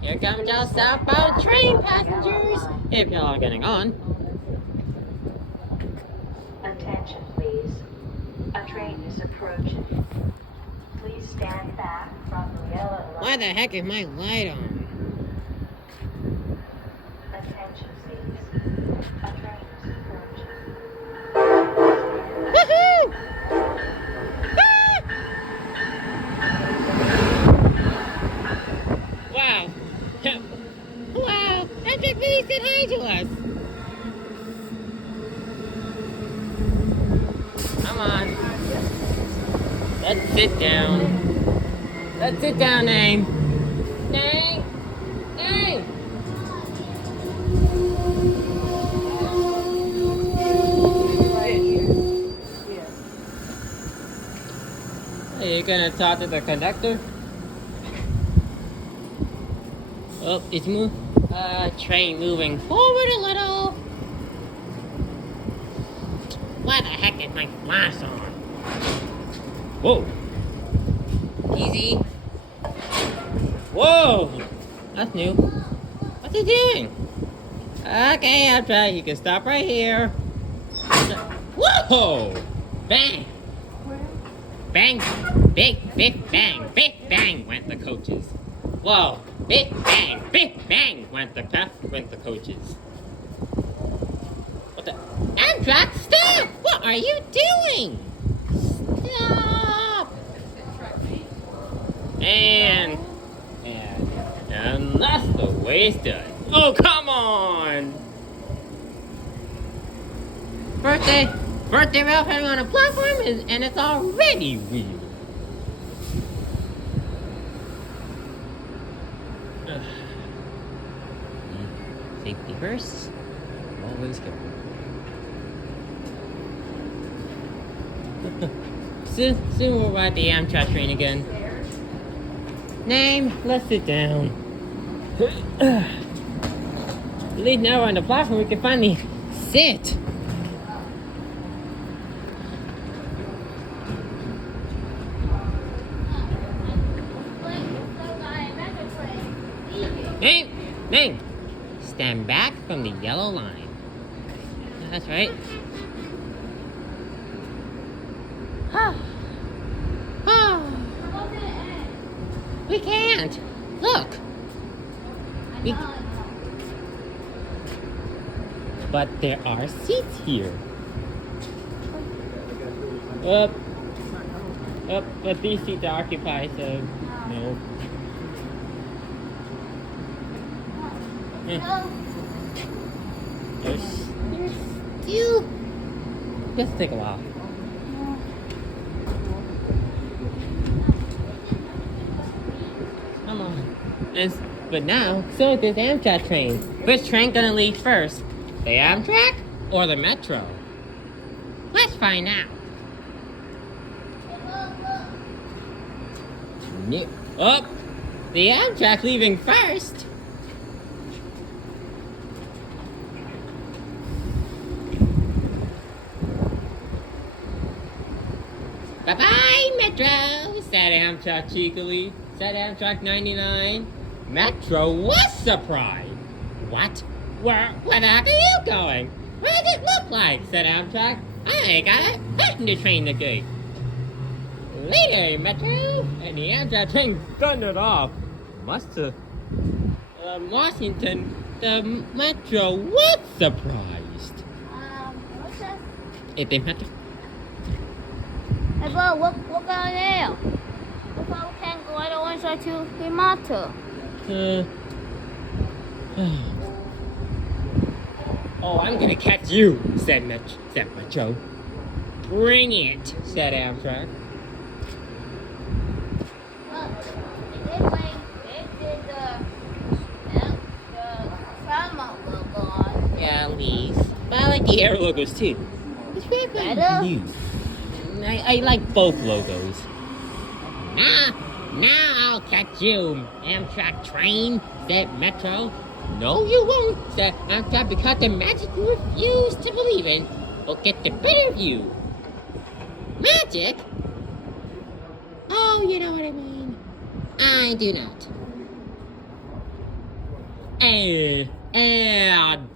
Here comes our southbound train passengers, if y'all are getting on. Attention, please. A train is approaching. Please stand back from the yellow line. Why the heck is my light on? Attention, please. A train is approaching. Woohoo! Wow. Wow, Amtrak really said hi to us. Come on. Let's sit down. Let's sit down, Nang. Nang! Nang! Are you gonna talk to the conductor? Oh, it's train moving forward a little. Why the heck is my flash on? Whoa. Easy. Whoa. That's new. What's he doing? Okay, I'll try. You can stop right here. Whoa. Bang. Bang. Big bang. Big bang went the coaches. Whoa. Big bang went the coaches. What the? Amtrak, stop! What are you doing? Stop! And that's the way it's done. Oh, come on! Birthday Ralph having on a platform and it's already weird. Safety first. Always careful. Soon we'll ride the Amtrak train again. Name, let's sit down. At least now we're on the platform, we can finally sit. Name, stand back from the yellow line. That's right. We can't. Look. But there are seats here. But these seats are occupied, so no. There's still. Let's take a while. Come on. But now, so is this Amtrak train. Which train gonna leave first? The Amtrak or the Metro? Let's find out. Oh, the Amtrak leaving first. Bye-bye, Metro, said Amtrak cheekily. Said Amtrak 99. Metro was surprised. What? Where the heck are you going? What does it look like? Said Amtrak. I got a passenger train to gate. Later, Metro. And the Amtrak train thundered off. Washington, the Metro was surprised. What's that? If they Metro. Hey, bro, what going on? What about we can't go right away to the Metro? Oh, I'm gonna catch you, said Metro. Bring it, said Amtrak. Look, they did the Paramount logo on. Yeah, at least. But I like the air logos too. It's very Better? new. I like both logos. Now I'll catch you, Amtrak train, said Metro. No, you won't, said Amtrak, because the magic you refuse to believe in will get the better of you. Magic? Oh, you know what I mean. I do not. And